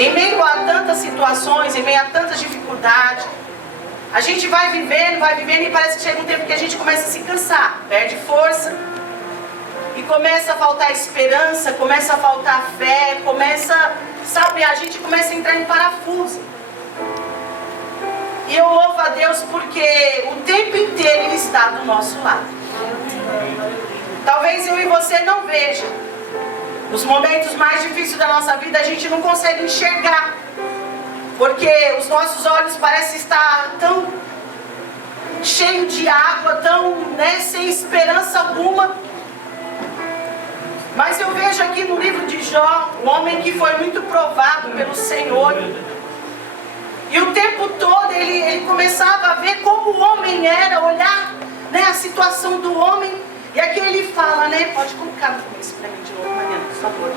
Em meio a tantas situações, em meio a tantas dificuldades, a gente vai vivendo e parece que chega um tempo que a gente começa a se cansar, perde força. E começa a faltar esperança, começa a faltar fé, a gente começa a entrar em parafuso. E eu louvo a Deus porque o tempo inteiro Ele está do nosso lado. Talvez eu e você não veja. Nos momentos mais difíceis da nossa vida a gente não consegue enxergar. Porque os nossos olhos parecem estar tão cheios de água, sem esperança alguma. Mas eu vejo aqui no livro de Jó, um homem que foi muito provado pelo Senhor. E o tempo todo ele começava a ver como o homem era, olhar a situação do homem. E aqui ele fala, pode colocar no começo para mim de novo, Mariana, por favor.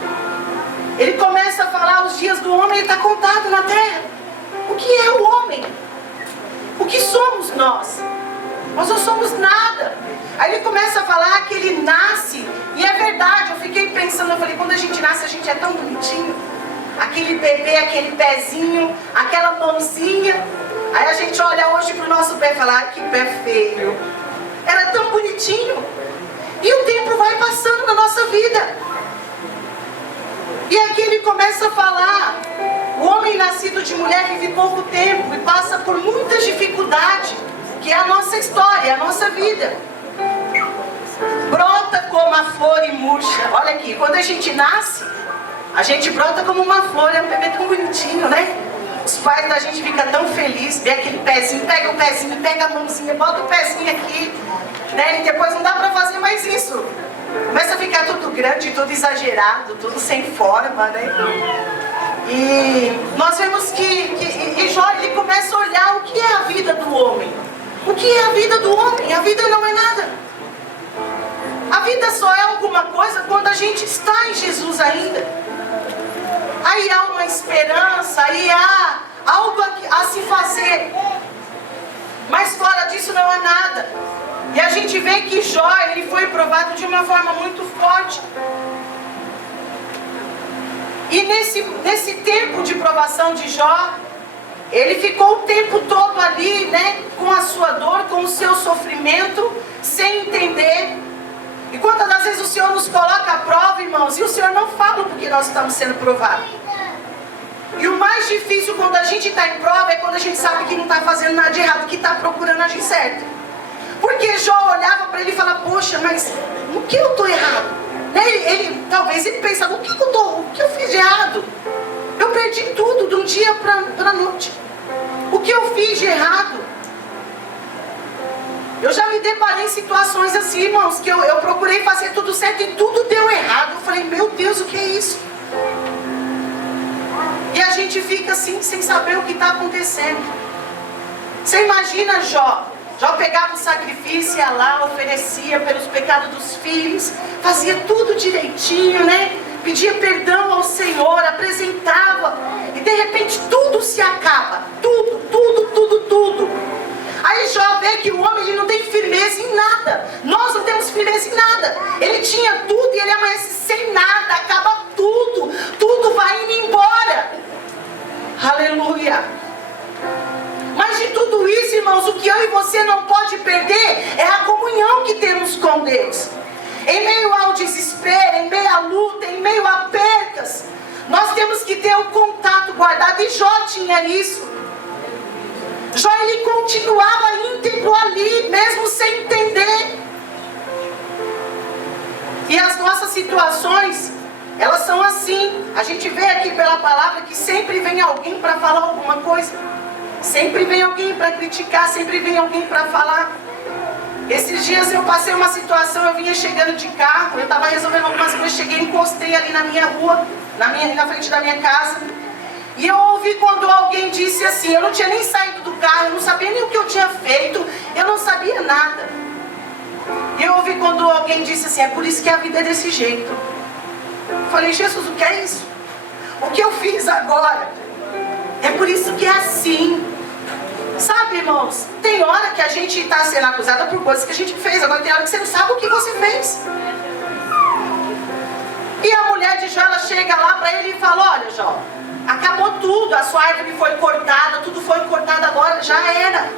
Ele começa a falar, os dias do homem está contado na terra. O que é o homem? O que somos nós? Nós não somos nada. Aí ele começa a falar que ele nasce. E é verdade, eu fiquei pensando, eu falei, quando a gente nasce a gente é tão bonitinho. Aquele bebê, aquele pezinho, aquela mãozinha. Aí a gente olha hoje pro nosso pé e fala, ai que pé feio. Era tão bonitinho. E o tempo vai passando na nossa vida. E aqui ele começa a falar, o homem nascido de mulher vive pouco tempo e passa por muitas dificuldades, que é a nossa história, a nossa vida. Brota como a flor e murcha. Olha aqui, quando a gente nasce, a gente brota como uma flor, é um bebê tão bonitinho, né? Os pais da gente ficam tão felizes, vê aquele pezinho, pega o pezinho, pega a mãozinha, bota o pezinho aqui, né? E depois não dá pra fazer mais isso. Começa a ficar tudo grande, tudo exagerado, tudo sem forma, né? E nós vemos que Jó, ele começa a olhar o que é a vida do homem. O que é a vida do homem? A vida não é nada. A vida só é alguma coisa quando a gente está em Jesus ainda. Aí há uma esperança, aí há algo a se fazer. Mas fora disso não há nada. E a gente vê que Jó, ele foi provado de uma forma muito forte. E nesse tempo de provação de Jó, ele ficou o tempo todo ali, com a sua dor, com o seu sofrimento, sem entender. E quantas das vezes o Senhor nos coloca à prova, irmãos, e o Senhor não fala porque nós estamos sendo provados. E o mais difícil quando a gente está em prova é quando a gente sabe que não está fazendo nada de errado, que está procurando agir certo. Porque Jó olhava para ele e falava, poxa, mas no que eu estou errado? Talvez ele pensava, o que eu fiz de errado? Eu perdi tudo de um dia para a noite. O que eu fiz de errado? Eu já me deparei em situações assim, irmãos, que eu procurei fazer tudo certo e tudo deu errado. Eu falei, meu Deus, o que é isso? E a gente fica assim, sem saber o que está acontecendo. Você imagina Jó? Jó pegava o sacrifício, ia lá, oferecia pelos pecados dos filhos, fazia tudo direitinho, pedia perdão ao Senhor, apresentava, e de repente tudo se acaba, tudo. Aí Jó vê que o homem ele não tem firmeza em nada, nós não temos firmeza em nada, ele tinha tudo e ele amanhece sem nada, acaba tudo vai indo embora, aleluia. Mas de tudo isso, irmãos, o que eu e você não pode perder é a comunhão que temos com Deus. Em meio ao desespero, em meio à luta, em meio a percas, nós temos que ter um contato guardado. E Jó tinha isso. Jó, ele continuava íntegro ali, mesmo sem entender. E as nossas situações, elas são assim. A gente vê aqui pela palavra que sempre vem alguém para falar alguma coisa. Sempre vem alguém para criticar, sempre vem alguém para falar. Esses dias eu passei uma situação, eu vinha chegando de carro, eu estava resolvendo algumas coisas, cheguei e encostei ali na minha rua, na frente da minha casa. E eu ouvi quando alguém disse assim, eu não tinha nem saído do carro, eu não sabia nem o que eu tinha feito, eu não sabia nada. E eu ouvi quando alguém disse assim, é por isso que a vida é desse jeito. Eu falei, Jesus, o que é isso? O que eu fiz agora? É por isso que é assim. Sabe, irmãos, tem hora que a gente está sendo acusada por coisas que a gente fez. Agora tem hora que você não sabe o que você fez. E a mulher de Jó, ela chega lá para ele e fala, olha Jó, Acabou tudo, a sua árvore foi cortada, tudo foi cortado agora, já era.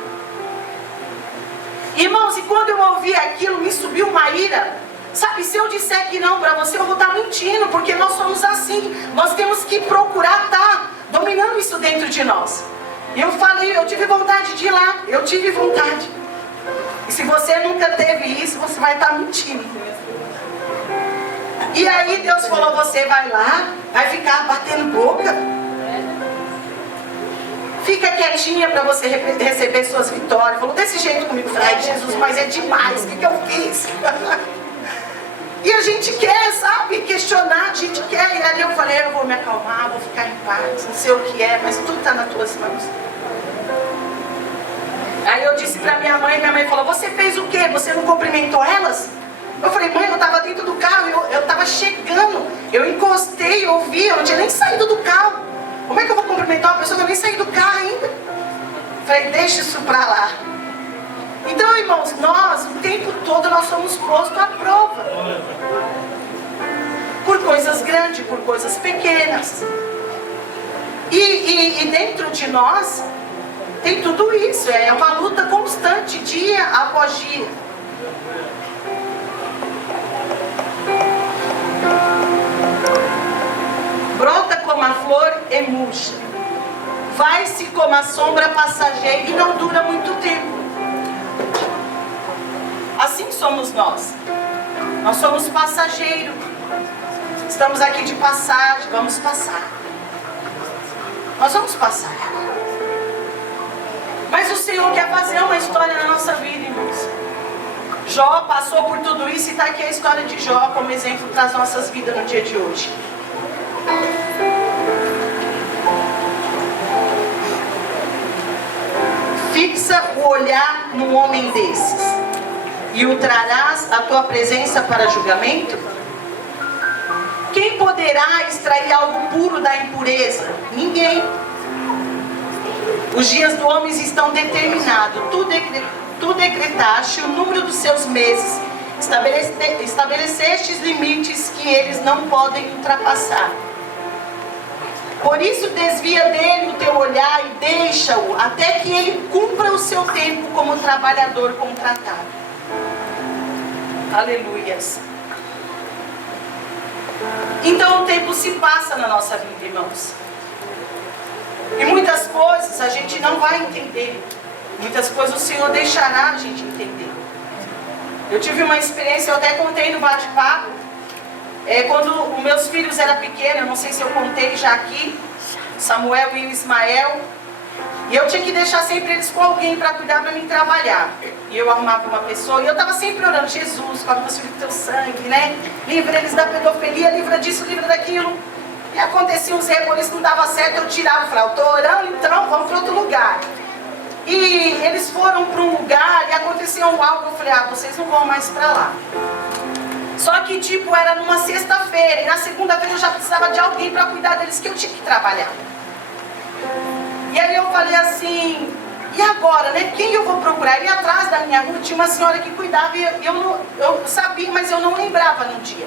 Irmãos, e quando eu ouvi aquilo, me subiu uma ira. Sabe, se eu disser que não para você, eu vou estar mentindo, porque nós somos assim. Nós temos que procurar estar dominando isso dentro de nós. E eu falei, eu tive vontade de ir lá, eu tive vontade. E se você nunca teve isso, você vai estar mentindo. E aí Deus falou, você vai lá, vai ficar batendo boca. Fica quietinha para você receber suas vitórias. Falou desse jeito comigo. Falei, ai Jesus, mas é demais, o que eu fiz? E a gente quer, sabe, questionar, a gente quer. E ali eu falei, eu vou me acalmar, vou ficar em paz, não sei o que é, mas tudo está nas tuas mãos. Aí eu disse para minha mãe falou, você fez o quê? Você não cumprimentou elas? Eu falei, mãe, eu estava dentro do carro, eu estava chegando, eu encostei, ouvi, eu não tinha nem saído do carro. Como é que eu vou cumprimentar uma pessoa que eu nem saí do carro ainda? Eu falei, deixa isso para lá. Então, irmãos, nós, o tempo todo, nós somos postos à prova. Por coisas grandes, por coisas pequenas. E dentro de nós, tem tudo isso. É uma luta constante, dia após dia. Brota como a flor e murcha. Vai-se como a sombra passageira e não dura muito tempo. Assim somos nós. Nós somos passageiros. Estamos aqui de passagem, vamos passar. Nós vamos passar. Mas o Senhor quer fazer uma história na nossa vida, irmãos. Jó passou por tudo isso e está aqui a história de Jó como exemplo para as nossas vidas no dia de hoje. Fixa o olhar num homem desses e o trarás à tua presença para julgamento? Quem poderá extrair algo puro da impureza? Ninguém. Os dias do homem estão determinados. Tu decretaste o número dos seus meses. Estabelecestes limites que eles não podem ultrapassar. Por isso desvia dele o teu olhar e deixa-o até que ele cumpra o seu tempo como trabalhador contratado. Aleluias. Então o tempo se passa na nossa vida, irmãos. E muitas coisas a gente não vai entender. Muitas coisas o Senhor deixará a gente entender. Eu tive uma experiência, eu até contei no bate-papo. Quando os meus filhos eram pequenos, eu não sei se eu contei já aqui, Samuel e o Ismael. E eu tinha que deixar sempre eles com alguém para cuidar, para mim trabalhar. E eu arrumava uma pessoa, e eu estava sempre orando, Jesus, coloca meus filhos com teu sangue, né? Livra eles da pedofilia, livra disso, livra daquilo. E acontecia uns erros, isso não dava certo, eu tirava, falava, eu estou orando, então vamos para outro lugar. E eles foram para um lugar e aconteceu algo, eu falei, vocês não vão mais para lá. Só que tipo, era numa sexta-feira, e na segunda-feira eu já precisava de alguém para cuidar deles, que eu tinha que trabalhar. E aí eu falei assim, e agora, né? Quem eu vou procurar? E atrás da minha rua tinha uma senhora que cuidava, e eu sabia, mas eu não lembrava no dia.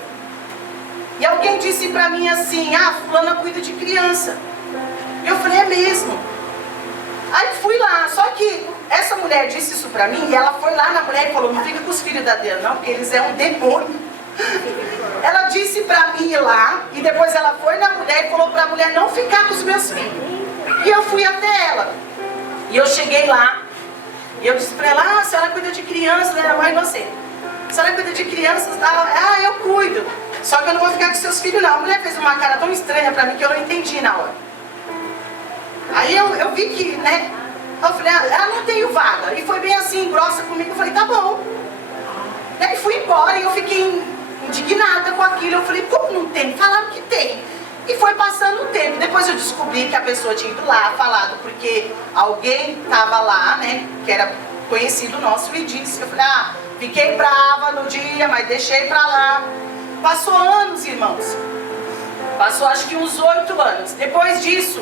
E alguém disse pra mim assim, fulana cuida de criança. Eu falei, é mesmo? Aí fui lá, só que essa mulher disse isso pra mim, e ela foi lá na mulher e falou, não fica com os filhos da Deus não, porque eles é um demônio. Ela disse pra mim ir lá, e depois ela foi na mulher e falou pra mulher não ficar com os meus filhos. E eu fui até ela. E eu cheguei lá, e eu disse pra ela, a senhora cuida de crianças, ela era mais inocente. A senhora cuida de crianças, eu cuido. Só que eu não vou ficar com seus filhos não. A mulher fez uma cara tão estranha pra mim que eu não entendi na hora. Aí eu vi que, né? Eu falei, não tenho vaga. E foi bem assim, grossa comigo. Eu falei, tá bom. Daí fui embora e eu fiquei indignada com aquilo. Eu falei, como não tem? Falaram que tem. E foi passando o tempo. Depois eu descobri que a pessoa tinha ido lá, falado, porque alguém estava lá, né? Que era conhecido nosso e disse. Eu falei, fiquei brava no dia, mas deixei pra lá. Passou anos, irmãos. Passou acho que uns 8 anos. Depois disso,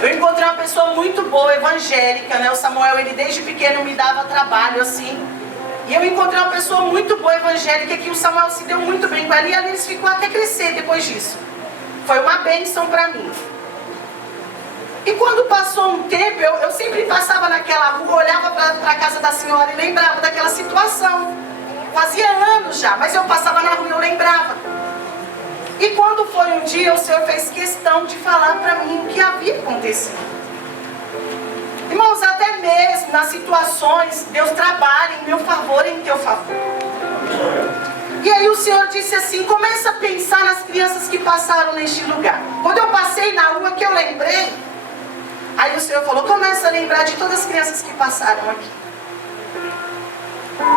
eu encontrei uma pessoa muito boa, evangélica, né? O Samuel, ele desde pequeno me dava trabalho assim. E eu encontrei uma pessoa muito boa, evangélica, que o Samuel se deu muito bem com ela. E ali eles ficou até crescer depois disso. Foi uma bênção para mim. E quando passou um tempo, eu sempre passava naquela rua, olhava para a casa da senhora e lembrava daquela situação. Fazia anos já, mas eu passava na rua e eu lembrava. E quando foi um dia, o Senhor fez questão de falar para mim o que havia acontecido. Irmãos, até mesmo nas situações, Deus trabalha em meu favor e em teu favor. E aí o Senhor disse assim, começa a pensar nas crianças que passaram neste lugar. Quando eu passei na rua, que eu lembrei, aí o Senhor falou, começa a lembrar de todas as crianças que passaram aqui.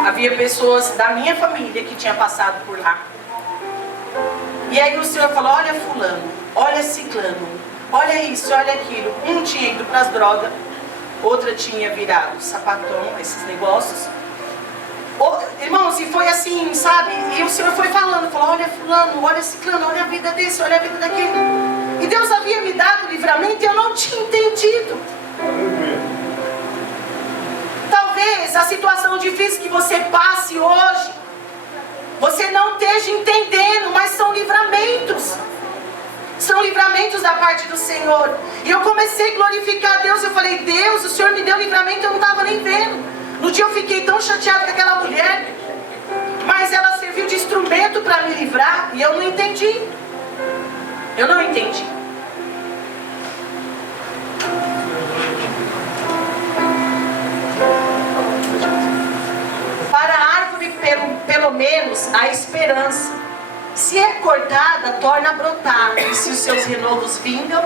Havia pessoas da minha família que tinham passado por lá. E aí o Senhor falou, olha fulano, olha ciclano, olha isso, olha aquilo. Um tinha ido para as drogas, outra tinha virado sapatão, esses negócios. Irmãos, e foi assim, sabe? E o Senhor foi falando, falou, olha fulano, olha ciclano, olha a vida desse, olha a vida daquele. E Deus havia me dado livramento e eu não tinha entendido. Talvez a situação difícil que você passe hoje, você não esteja entendendo, mas são livramentos. São livramentos da parte do Senhor. E eu comecei a glorificar a Deus. Eu falei, Deus, o Senhor me deu livramento, eu não estava nem vendo. No dia eu fiquei tão chateado com aquela mulher, mas ela serviu de instrumento para me livrar e eu não entendi. Eu não entendi. Para a árvore, pelo menos, há esperança. Se é cortada, torna a brotar. E se os seus renovos vingam,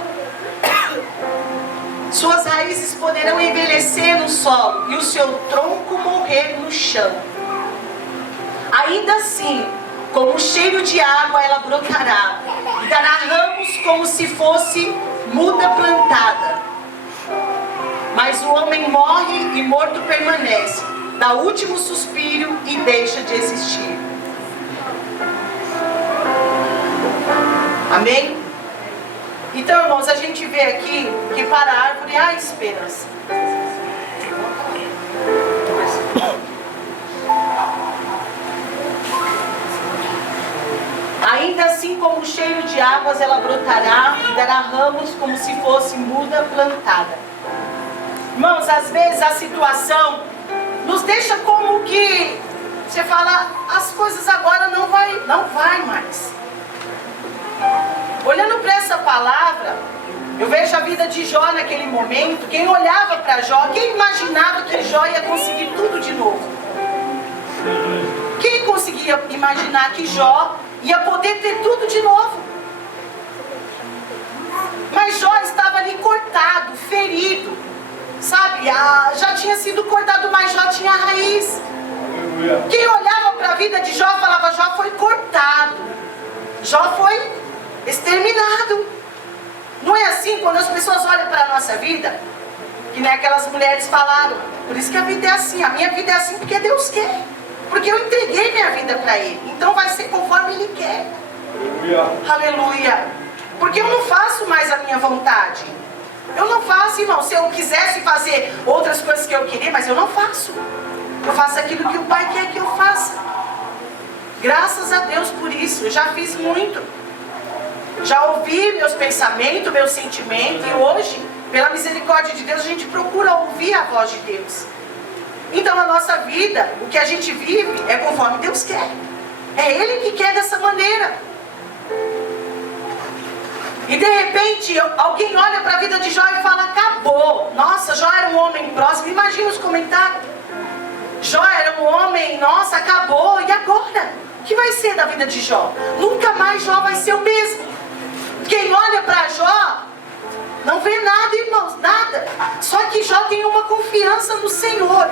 suas raízes poderão envelhecer no solo e o seu tronco morrer no chão. Ainda assim, como cheiro de água, ela brotará e dará ramos como se fosse muda plantada. Mas o homem morre e morto permanece, dá último suspiro e deixa de existir. Amém? Então, irmãos, a gente vê aqui que para a árvore há esperança. Ainda assim, como o cheiro de águas, ela brotará e dará ramos como se fosse muda plantada. Irmãos, às vezes a situação nos deixa como que você fala, as coisas agora não vai mais. Olhando para essa palavra, eu vejo a vida de Jó naquele momento. Quem olhava para Jó, quem imaginava que Jó ia conseguir tudo de novo? Quem conseguia imaginar que Jó ia poder ter tudo de novo? Mas Jó estava ali cortado, ferido, sabe? Já tinha sido cortado, mas Jó tinha raiz. Quem olhava para a vida de Jó falava, Jó foi cortado, Jó foi exterminado. Não é assim quando as pessoas olham para a nossa vida? Que nem aquelas mulheres falaram, por isso que a vida é assim, a minha vida é assim porque Deus quer. Porque eu entreguei minha vida para Ele, então vai ser conforme Ele quer. Aleluia. Porque eu não faço mais a minha vontade. Eu não faço, irmão. Se eu quisesse fazer outras coisas que eu queria, mas eu não faço. Eu faço aquilo que o Pai quer que eu faça. Graças a Deus por isso. Eu já fiz muito. Já ouvi meus pensamentos, meus sentimentos. E hoje, pela misericórdia de Deus, a gente procura ouvir a voz de Deus. Então a nossa vida, o que a gente vive, é conforme Deus quer. É Ele que quer dessa maneira. E de repente, alguém olha para a vida de Jó e fala, acabou. Nossa, Jó era um homem próximo. Imagina os comentários. Jó era um homem, nossa, acabou. E agora? O que vai ser da vida de Jó? Nunca mais Jó vai ser o mesmo. Quem olha para Jó não vê nada, irmãos, nada. Só que Jó tem uma confiança no Senhor.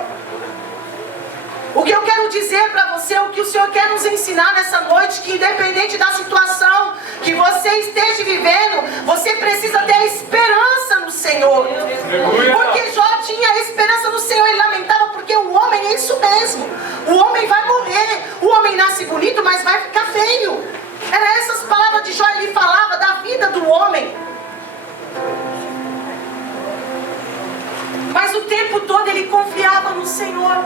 O que eu quero dizer para você, o que o Senhor quer nos ensinar nessa noite, que independente da situação que você esteja vivendo, você precisa ter esperança no Senhor. Porque Jó tinha esperança no Senhor, ele lamentava porque o homem é isso mesmo. O homem vai morrer, o homem nasce bonito, mas vai ficar feio. Era essas palavras de Jó, ele falava da vida do homem. Mas o tempo todo ele confiava no Senhor.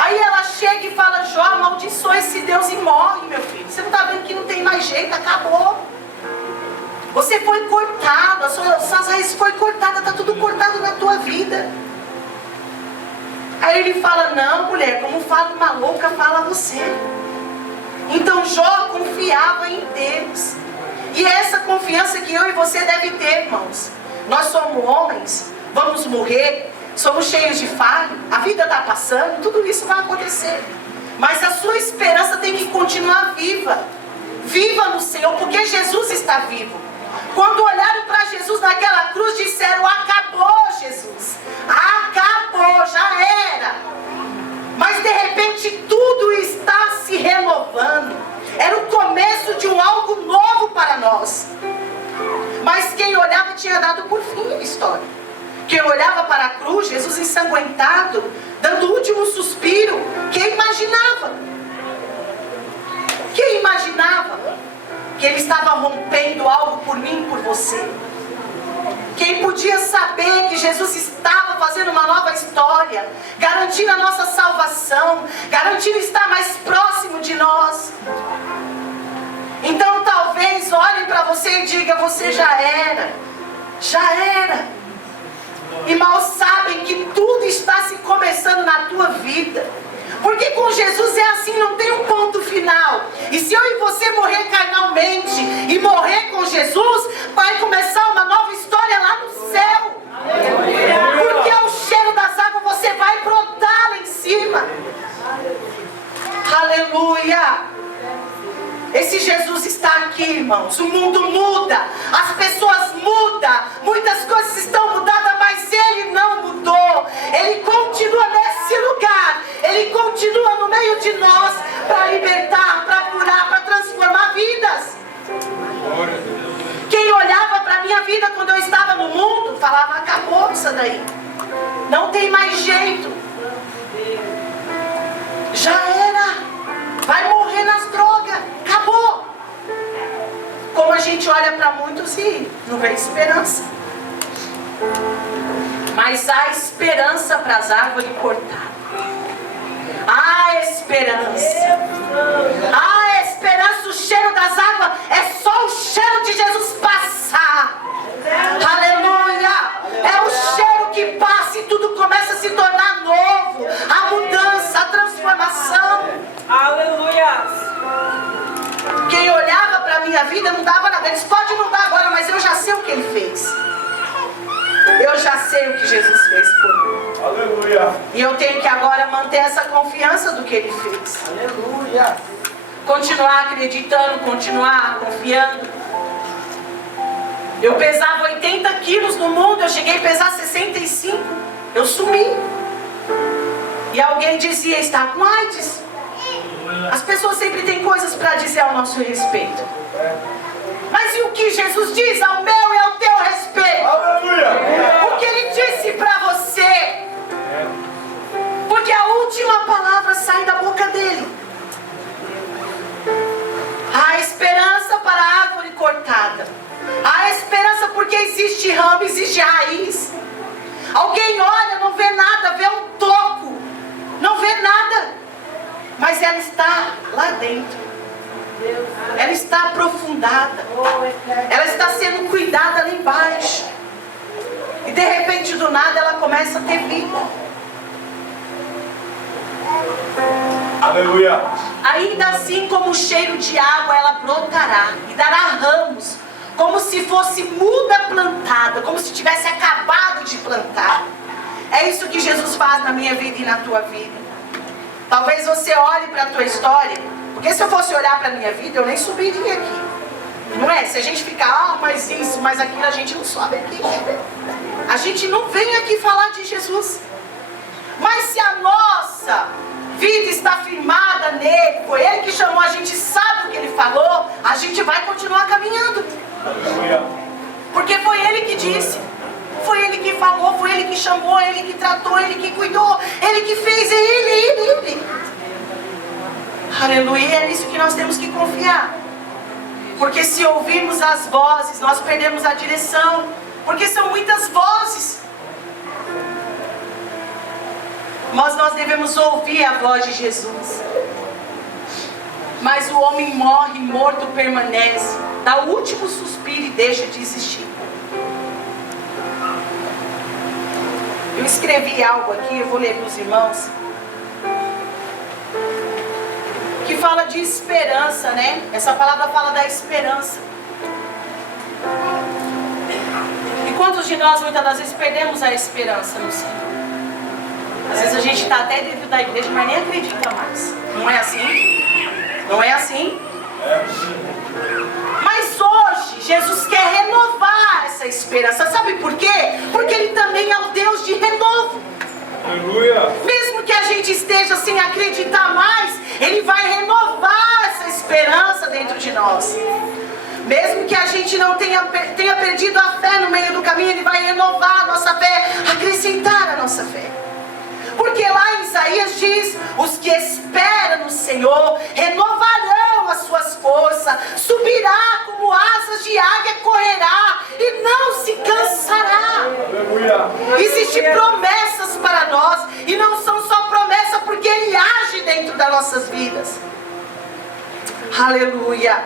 Aí ela chega e fala, Jó, amaldiçoa esse Deus e morre, meu filho. Você não está vendo que não tem mais jeito, acabou. Você foi cortado, as suas raízes foram cortadas, está tudo cortado na tua vida. Aí ele fala, não mulher, como fala uma louca, fala você. Então Jó confiava em Deus. E é essa confiança que eu e você deve ter, irmãos. Nós somos homens, vamos morrer, somos cheios de falha, a vida está passando, tudo isso vai acontecer. Mas a sua esperança tem que continuar viva. Viva no Senhor, porque Jesus está vivo. Quando olharam para Jesus naquela cruz, disseram, acabou Jesus. Acabou, já era. Mas de repente tudo está se renovando. Era o começo de algo novo para nós. Mas quem olhava tinha dado por fim a história. Quem olhava para a cruz, Jesus ensanguentado, dando o último suspiro, quem imaginava? Quem imaginava que Ele estava rompendo algo por mim e por você? Quem podia saber que Jesus estava fazendo uma nova história, garantindo a nossa salvação, garantindo estar mais próximo de nós? Então talvez olhem para você e digam, você já era. E mal sabem que tudo está se começando na tua vida. Porque com Jesus é assim, não tem um ponto final. E se eu e você morrer carnalmente e morrer com Jesus, vai começar uma nova história lá no céu. Porque ao cheiro das águas você vai brotar lá em cima. Aleluia. Esse Jesus está aqui, irmãos. O mundo muda, as pessoas mudam, muitas coisas estão mudadas, mas Ele não mudou. Ele continua nesse lugar, Ele continua no meio de nós para libertar, para curar, para transformar vidas. Quem olhava para a minha vida quando eu estava no mundo, falava, acabou isso daí, não tem mais jeito, já era. Vai morrer nas drogas, acabou. Como a gente olha para muitos e não vê esperança. Mas há esperança para as árvores cortadas. Há esperança. Há esperança. O cheiro das águas é só o cheiro de Jesus passar. Aleluia. É o cheiro que passa e tudo começa a se tornar novo. A mudança, a transformação. Aleluia. Quem olhava para a minha vida não dava nada. Eles podem não dar agora, mas eu já sei o que Ele fez. Eu já sei o que Jesus fez por mim. Aleluia. E eu tenho que agora manter essa confiança do que Ele fez. Aleluia. Continuar acreditando, continuar confiando. Eu pesava 80 quilos no mundo, eu cheguei a pesar 65. Eu sumi. E alguém dizia, está com AIDS. As pessoas sempre têm coisas para dizer ao nosso respeito. Mas e o que Jesus diz ao meu e ao teu respeito? Aleluia. O que Ele disse para você? Porque a última palavra sai da boca dele. Há esperança para a árvore cortada. Há esperança porque existe ramo, existe raiz. Alguém olha, não vê nada, vê um toco, não vê nada, mas ela está lá dentro. Ela está aprofundada. Ela está sendo cuidada lá embaixo. E de repente do nada ela começa a ter vida. Aleluia. Ainda assim como o cheiro de água ela brotará e dará ramos, como se fosse muda plantada, como se tivesse acabado de plantar. É isso que Jesus faz na minha vida e na tua vida. Talvez você olhe para a tua história, porque se eu fosse olhar para a minha vida, eu nem subiria aqui. Não é? Se a gente ficar, mas isso, mas aquilo, a gente não sobe aqui. A gente não vem aqui falar de Jesus. Mas se a nossa vida está firmada nele, foi Ele que chamou, a gente sabe o que Ele falou, a gente vai continuar caminhando. Aleluia. Porque foi Ele que disse, foi Ele que falou, foi Ele que chamou, Ele que tratou, Ele que cuidou, Ele que fez, é Ele. Aleluia, é nisso que nós temos que confiar. Porque se ouvirmos as vozes, nós perdemos a direção. Porque são muitas vozes. Mas nós devemos ouvir a voz de Jesus. Mas o homem morre, morto permanece, dá o último suspiro e deixa de existir. Eu escrevi algo aqui, eu vou ler para os irmãos, que fala de esperança, né? Essa palavra fala da esperança. E quantos de nós muitas das vezes perdemos a esperança no Senhor? Às vezes a gente está até dentro da igreja, mas nem acredita mais. Não é assim? Não é assim? Mas hoje Jesus quer renovar essa esperança. Sabe por quê? Porque Ele também é o Deus de renovo. Aleluia. Mesmo que a gente esteja sem acreditar mais, Ele vai renovar essa esperança dentro de nós. Mesmo que a gente não tenha perdido a fé no meio do caminho, Ele vai renovar a nossa fé, acrescentar a nossa fé. Porque lá em Isaías diz: os que esperam no Senhor renovarão as suas forças, subirá como asas de águia, correrá e não se cansará. Aleluia. Existem promessas para nós, e não são só promessas, porque Ele age dentro das nossas vidas. Aleluia.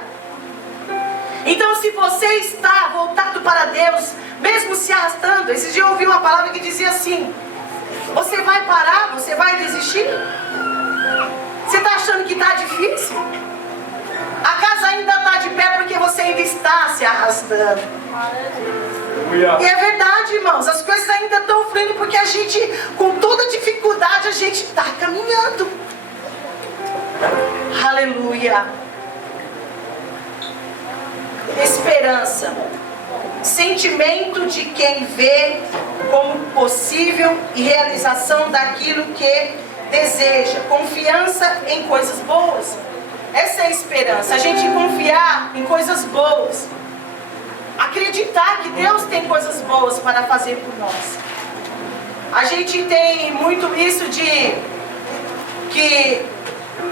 Então, se você está voltado para Deus, mesmo se arrastando, esses dias eu ouvi uma palavra que dizia assim: você vai parar? Você vai desistir? Você está achando que está difícil? A casa ainda está de pé porque você ainda está se arrastando. E é verdade, irmãos, as coisas ainda estão fluindo porque a gente, com toda dificuldade, a gente está caminhando. Aleluia. Esperança. Sentimento de quem vê como possível e realização daquilo que deseja. Confiança em coisas boas. Essa é a esperança. A gente confiar em coisas boas. Acreditar que Deus tem coisas boas para fazer por nós. A gente tem muito isso de que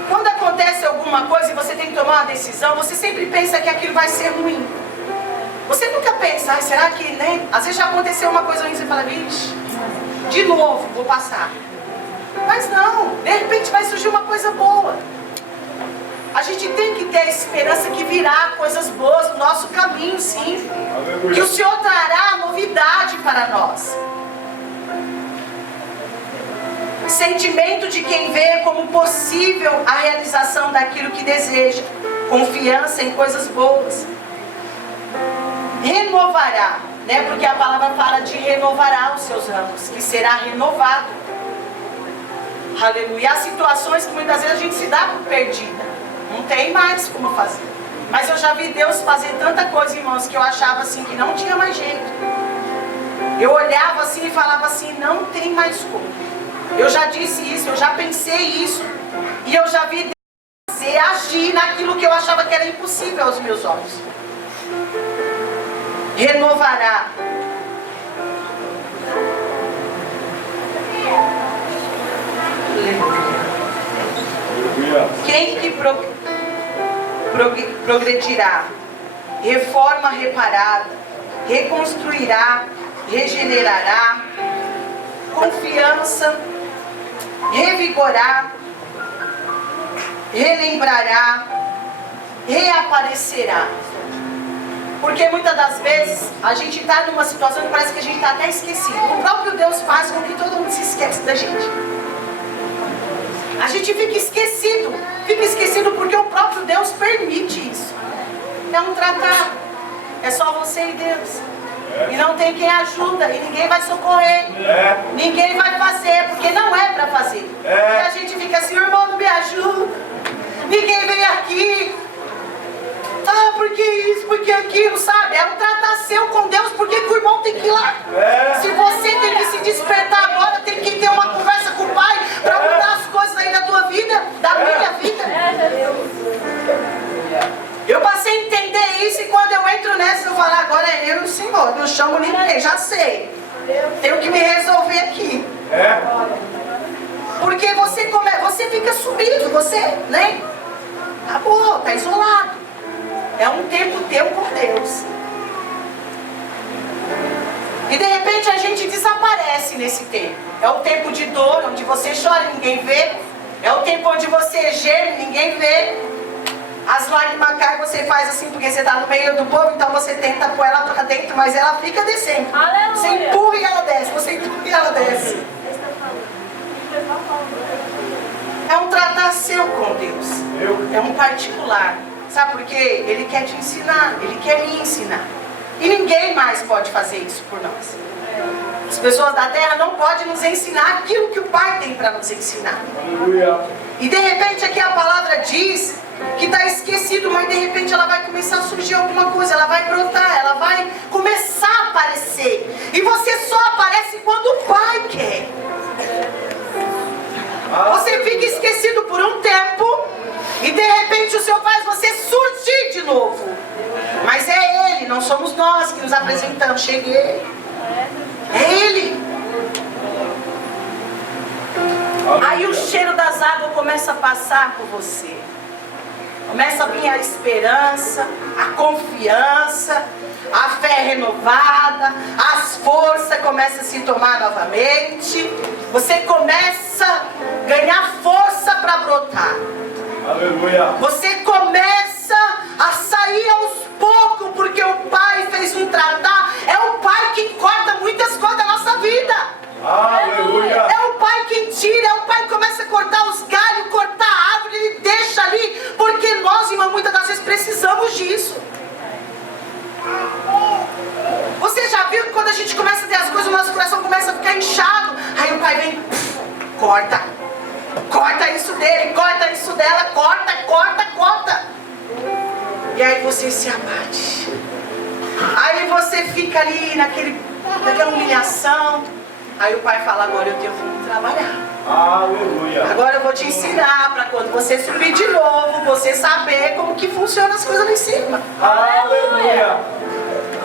quando acontece alguma coisa e você tem que tomar uma decisão, você sempre pensa que aquilo vai ser ruim. Você nunca pensa: ah, será que, né? Às vezes já aconteceu uma coisa ruim e você fala: vixe, de novo, vou passar. Mas não, de repente vai surgir uma coisa boa. A gente tem que ter a esperança que virá coisas boas no nosso caminho, sim. Aleluia. Que o Senhor trará novidade para nós. Sentimento de quem vê como possível a realização daquilo que deseja. Confiança em coisas boas. Renovará, né? Porque a palavra fala de renovará os seus ramos, que será renovado. Aleluia. Há situações que muitas vezes a gente se dá por perdida, não tem mais como fazer. Mas eu já vi Deus fazer tanta coisa, irmãos, que eu achava assim que não tinha mais jeito. Eu olhava assim e falava assim: não tem mais como. Eu já disse isso, eu já pensei isso, e eu já vi Deus agir naquilo que eu achava que era impossível aos meus olhos. Renovará. Quem que progredirá? Reforma reparada, reconstruirá, regenerará, confiança, revigorar, relembrará, reaparecerá. Porque muitas das vezes a gente está numa situação que parece que a gente está até esquecido. O próprio Deus faz com que todo mundo se esqueça da gente. A gente fica esquecido porque o próprio Deus permite isso. É um tratado. É só você e Deus. E não tem quem ajuda, e ninguém vai socorrer. Ninguém vai fazer, porque não é para fazer. E a gente fica assim: irmão, não me ajuda. Ninguém vem aqui. Ah, porque isso, porque aquilo, sabe? É um tratar seu com Deus, porque o irmão tem que ir lá. Se você tem que se despertar agora, tem que ter uma conversa com o Pai para mudar as coisas aí da tua vida, da minha vida. Eu passei a entender isso, e quando eu entro nessa, eu falo: agora é eu e o Senhor, não chamo ninguém, já sei. Tenho que me resolver aqui. Porque você fica subido, você, né? Acabou, tá isolado. É um tempo teu com Deus. E de repente a gente desaparece nesse tempo. É o tempo de dor, onde você chora e ninguém vê. É o tempo onde você geme e ninguém vê. As lágrimas caem, você faz assim porque você está no meio do povo, então você tenta pôr ela para dentro, mas ela fica descendo. Aleluia. Você empurra e ela desce, você empurra e ela desce. É um tratar seu com Deus. É um particular. Sabe por quê? Ele quer te ensinar, ele quer me ensinar. E ninguém mais pode fazer isso por nós. As pessoas da terra não podem nos ensinar aquilo que o Pai tem para nos ensinar. Aleluia. E de repente aqui a palavra diz que está esquecido, mas de repente ela vai começar a surgir alguma coisa, ela vai brotar, ela vai começar a aparecer. E você só aparece quando o Pai quer. Você fica esquecido por um tempo e de repente o Senhor faz você surgir de novo. Mas é Ele, não somos nós que nos apresentamos. Cheguei. É Ele. Aí o cheiro das águas começa a passar por você. Começa a vir a esperança, a confiança, a fé renovada, as forças começam a se tomar novamente. Você começa a ganhar força para brotar. Aleluia. Você começa a sair aos poucos, porque o Pai fez um tratar. É o Pai quem corta muitas coisas da nossa vida. Aleluia. É o Pai quem tira, é o Pai que começa a cortar os galhos, cortar a árvore, Ele deixa ali, porque nós, irmão, muitas das vezes precisamos disso. Você já viu que quando a gente começa a ter as coisas, o nosso coração começa a ficar inchado, aí o Pai vem, corta isso dele, corta isso dela, corta. E aí você se abate. Aí você fica ali naquela humilhação. Aí o Pai fala, agora eu tenho que trabalhar. Aleluia. Agora eu vou te ensinar para quando você subir de novo, você saber como que funcionam as coisas lá em cima. Aleluia.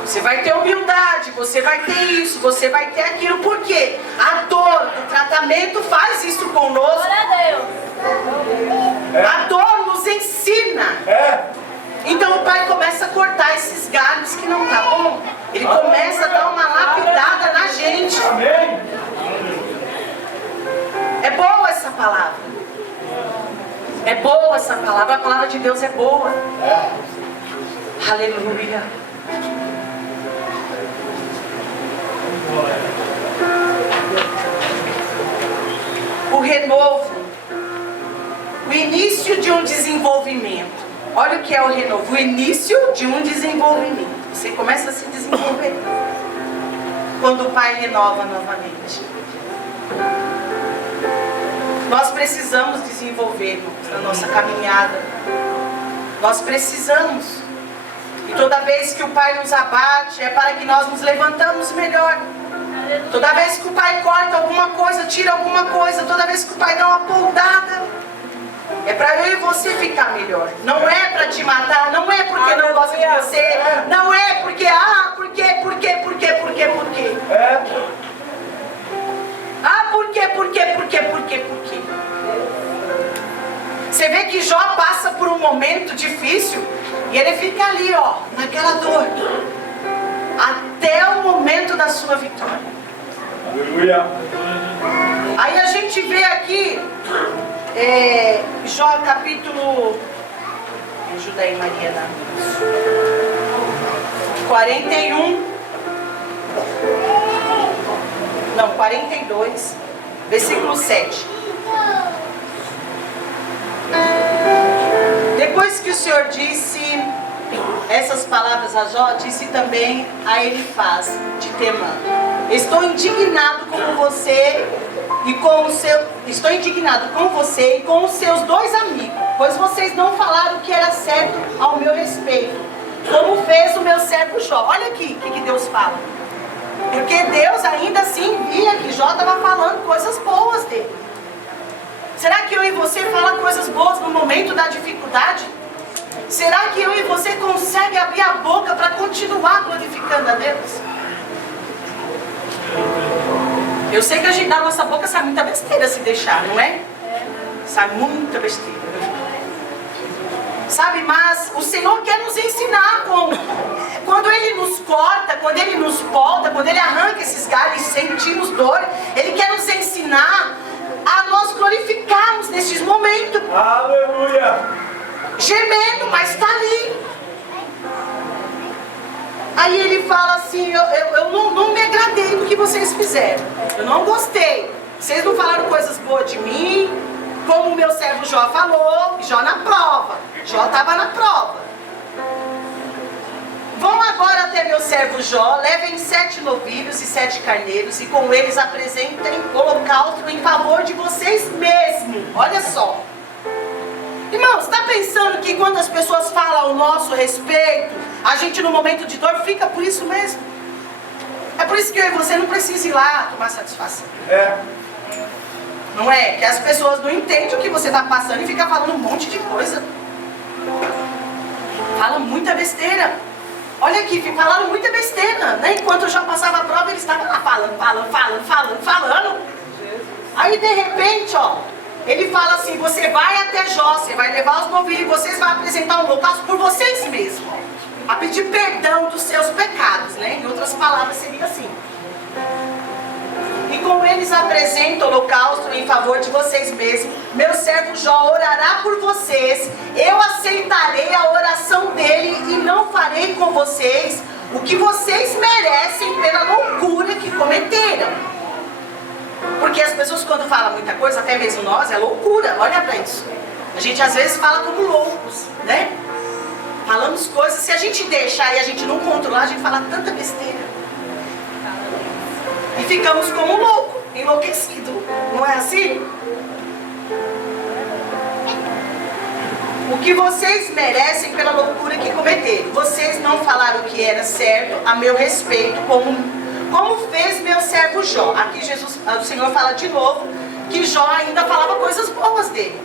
Você vai ter humildade, você vai ter isso, você vai ter aquilo. Por quê? A dor do tratamento faz isso conosco. Glória a Deus. A dor nos ensina. Então o Pai começa a cortar esses galhos que não tá bom. Ele começa a dar uma lapidada na gente. Amém. É boa essa palavra. É boa essa palavra. A palavra de Deus é boa. Aleluia. O renovo. O início de um desenvolvimento. Olha o que é o renovo. O início de um desenvolvimento. Você começa a se desenvolver quando o Pai renova novamente. Nós precisamos desenvolver, irmãos, na nossa caminhada. Nós precisamos. E toda vez que o Pai nos abate, é para que nós nos levantamos melhor. Toda vez que o Pai corta alguma coisa, tira alguma coisa, toda vez que o Pai dá uma poldada, é para eu e você ficar melhor. Não é para te matar, não é porque não gosta de você, não é porque, por quê? Por quê? Você vê que Jó passa por um momento difícil e ele fica ali, ó, naquela dor, até o momento da sua vitória. Aleluia. Aí a gente vê aqui Jó capítulo, me ajuda aí, Mariana, 42, versículo 7. Depois que o Senhor disse essas palavras a Jó, disse também a Elifaz de Temã: estou indignado com você e com os seus 2 amigos, pois vocês não falaram o que era certo ao meu respeito, como fez o meu servo Jó. Olha aqui o que Deus fala. Porque Deus ainda assim via que Jó estava falando coisas boas dele. Será que eu e você fala coisas boas no momento da dificuldade? Será que eu e você consegue abrir a boca para continuar glorificando a Deus? Eu sei que a gente da nossa boca sai muita besteira se deixar, não é? Sai muita besteira. Sabe, mas o Senhor quer nos ensinar quando Ele nos corta, quando Ele nos polda, quando Ele arranca esses galhos e sentimos dor, Ele quer nos ensinar a nós glorificarmos nestes momentos. Aleluia. gemendo, mas está ali. Aí ele fala assim, eu não me agradei do que vocês fizeram. Eu não gostei. Vocês não falaram coisas boas de mim, como o meu servo Jó falou, Jó na prova. Jó estava na prova. Vão agora até meu servo Jó, levem 7 novilhos e 7 carneiros, e com eles apresentem holocausto em favor de vocês mesmos. Olha só. Irmãos, está pensando que quando as pessoas falam ao nosso respeito, a gente no momento de dor fica por isso mesmo? É por isso que eu e você não precisam ir lá tomar satisfação. Não é? Que as pessoas não entendem o que você está passando e ficam falando um monte de coisa. Fala muita besteira. Olha aqui, falaram muita besteira, né? Enquanto eu já passava a prova, eles estavam lá falando. Aí de repente, ó, ele fala assim, você vai até Jó, você vai levar os novilhos, e vocês vão apresentar um holocausto por vocês mesmos, ó, a pedir perdão dos seus pecados, né? Em outras palavras seria assim. E como eles apresentam o holocausto em favor de vocês mesmos, meu servo Jó orará por vocês, eu aceitarei a oração dele e não farei com vocês o que vocês merecem pela loucura que cometeram. Porque as pessoas quando falam muita coisa, até mesmo nós, é loucura, olha para isso. A gente às vezes fala como loucos, né? Falamos coisas, se a gente deixar e a gente não controlar, a gente fala tanta besteira. E ficamos como louco, enlouquecido. Não é assim? O que vocês merecem pela loucura que cometeram. Vocês não falaram o que era certo a meu respeito, como fez meu servo Jó. Aqui o Senhor fala de novo que Jó ainda falava coisas boas dele.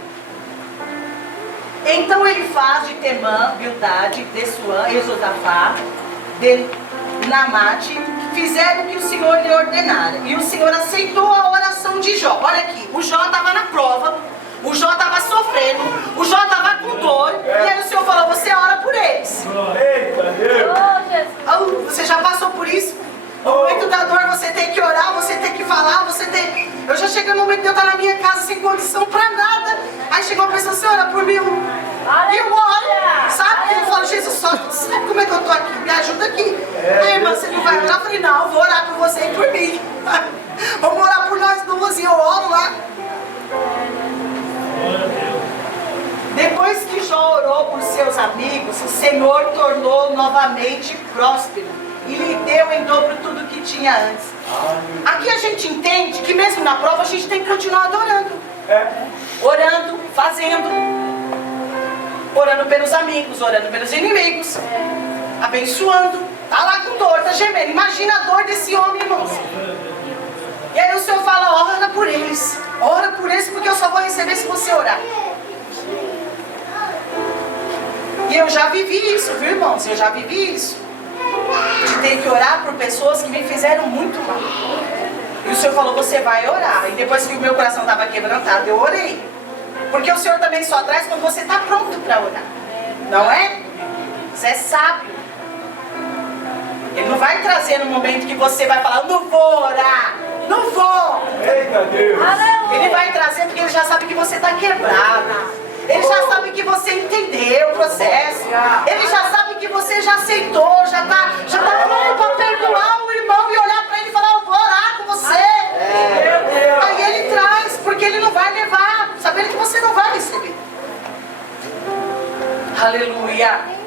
Então ele faz de Temã, Bildade, de Suã, Esodafá, de Namate, fizeram o que o Senhor lhe ordenara. E o Senhor aceitou a oração de Jó. Olha aqui, o Jó estava na prova, o Jó estava sofrendo, o Jó estava com dor, e aí o Senhor falou, você ora por eles. Eita Deus! Você já passou por isso? No momento da dor você tem que orar, você tem que falar, Eu já cheguei no momento de eu estar na minha casa sem condição para nada. Aí chegou uma pessoa, você ora por mim? E eu oro, sabe? Eu falo, Jesus, só sabe como é que eu estou aqui? Me ajuda aqui. Aí, irmã, você não vai orar? Eu falei, não, eu vou orar por você e por mim. Vamos orar por nós duas e eu oro lá. Depois que Jó orou por seus amigos, o Senhor tornou novamente próspero e lhe deu em dobro tudo que tinha antes. Aqui a gente entende que mesmo na prova a gente tem que continuar adorando. Orando, fazendo. Orando pelos amigos, orando pelos inimigos. Abençoando. Tá lá com dor, tá gemendo. Imagina a dor desse homem, irmãos. E aí o Senhor fala, ora por eles. Ora por eles porque eu só vou receber se você orar. E eu já vivi isso, viu, irmãos? Eu já vivi isso. De ter que orar por pessoas que me fizeram muito mal. E o Senhor falou, você vai orar. E depois que o meu coração estava quebrantado, eu orei. Porque o Senhor também só traz quando você está pronto para orar. Não é? Você é sábio. Ele não vai trazer no momento que você vai falar, não vou orar. Não vou. Eita Deus! Ele vai trazer porque ele já sabe que você está quebrado. Ele já sabe que você entendeu o processo. Ele já sabe que você já aceitou, já está pronto para perdoar o irmão e olhar para ele e falar, eu vou orar com você. Aí ele traz, porque ele não vai levar, sabendo que você não vai receber. Aleluia.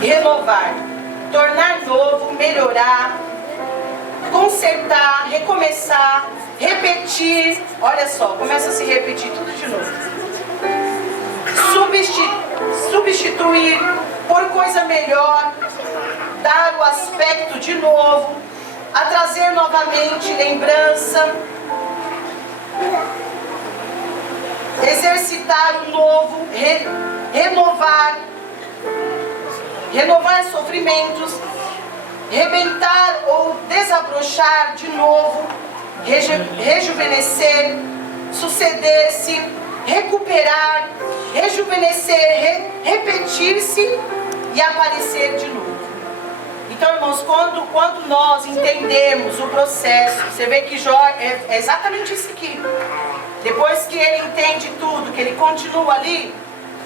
Renovar, tornar novo, melhorar, consertar, recomeçar, repetir. Olha só, começa a se repetir tudo de novo. Substituir por coisa melhor, dar o aspecto de novo, a trazer novamente lembrança, exercitar o novo, renovar sofrimentos, rebentar ou desabrochar de novo, rejuvenescer, suceder-se, recuperar, rejuvenescer, repetir-se e aparecer de novo. Então, irmãos, quando nós entendemos o processo, você vê que Jó é exatamente isso aqui. Depois que ele entende tudo, que ele continua ali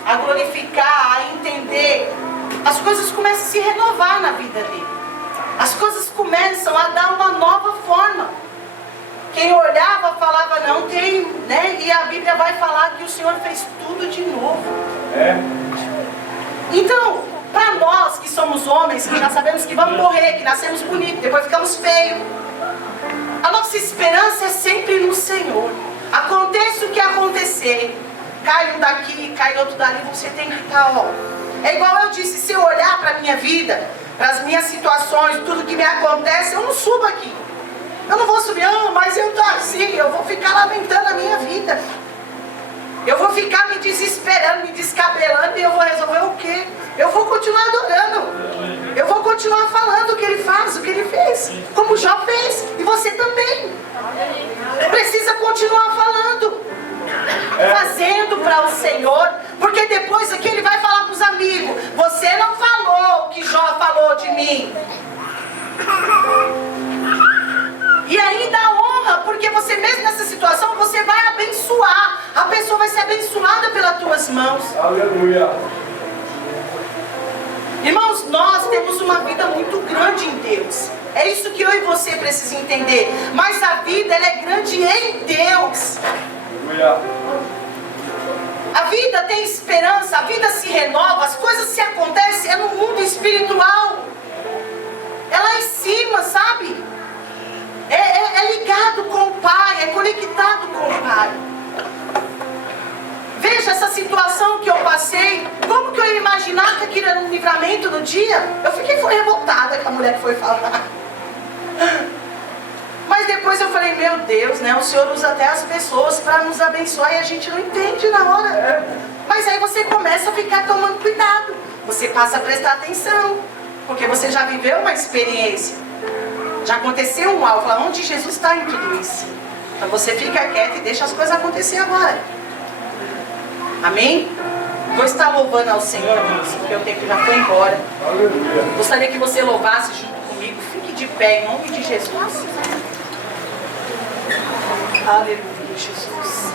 a glorificar, a entender, as coisas começam a se renovar na vida dele. As coisas começam a dar uma nova forma. Quem olhava falava, não tem, né? E a Bíblia vai falar que o Senhor fez tudo de novo. Então, para nós que somos homens, que já sabemos que vamos morrer, que nascemos bonitos, depois ficamos feios, a nossa esperança é sempre no Senhor. Aconteça o que acontecer, cai um daqui, cai outro dali, você tem que estar, ó. É igual eu disse, se eu olhar para a minha vida, para as minhas situações, tudo que me acontece, eu não subo aqui. Eu não vou subir, mas eu estou assim, eu vou ficar lamentando a minha vida. Eu vou ficar me desesperando, me descabelando, e eu vou resolver o quê? Eu vou continuar adorando. Eu vou continuar falando o que ele faz, o que ele fez. Como Jó fez. E você também. Precisa continuar falando. Fazendo para o Senhor. Porque depois aqui ele vai falar para os amigos. Você não falou o que Jó falou de mim. E ainda honra, porque você mesmo nessa situação, você vai abençoar. A pessoa vai ser abençoada pelas tuas mãos. Aleluia. Irmãos, nós temos uma vida muito grande em Deus. É isso que eu e você precisamos entender. Mas a vida, ela é grande em Deus. Aleluia. A vida tem esperança, a vida se renova, as coisas se acontecem, é no mundo espiritual. É lá em cima, sabe? É ligado com o Pai, é conectado com o Pai. Veja essa situação que eu passei. Como que eu ia imaginar que aquilo era um livramento no dia? Eu fiquei revoltada com a mulher que foi falar. Mas depois eu falei, meu Deus, né? O Senhor usa até as pessoas para nos abençoar e a gente não entende na hora. Mas aí você começa a ficar tomando cuidado. Você passa a prestar atenção. Porque você já viveu uma experiência. Já aconteceu um algo. Fala, onde Jesus está em tudo isso? Então você fica quieto e deixa as coisas acontecer agora. Amém? Vou estar louvando ao Senhor, irmãos, porque o tempo já foi embora. Aleluia. Gostaria que você louvasse junto comigo. Fique de pé em nome de Jesus. Aleluia, Jesus.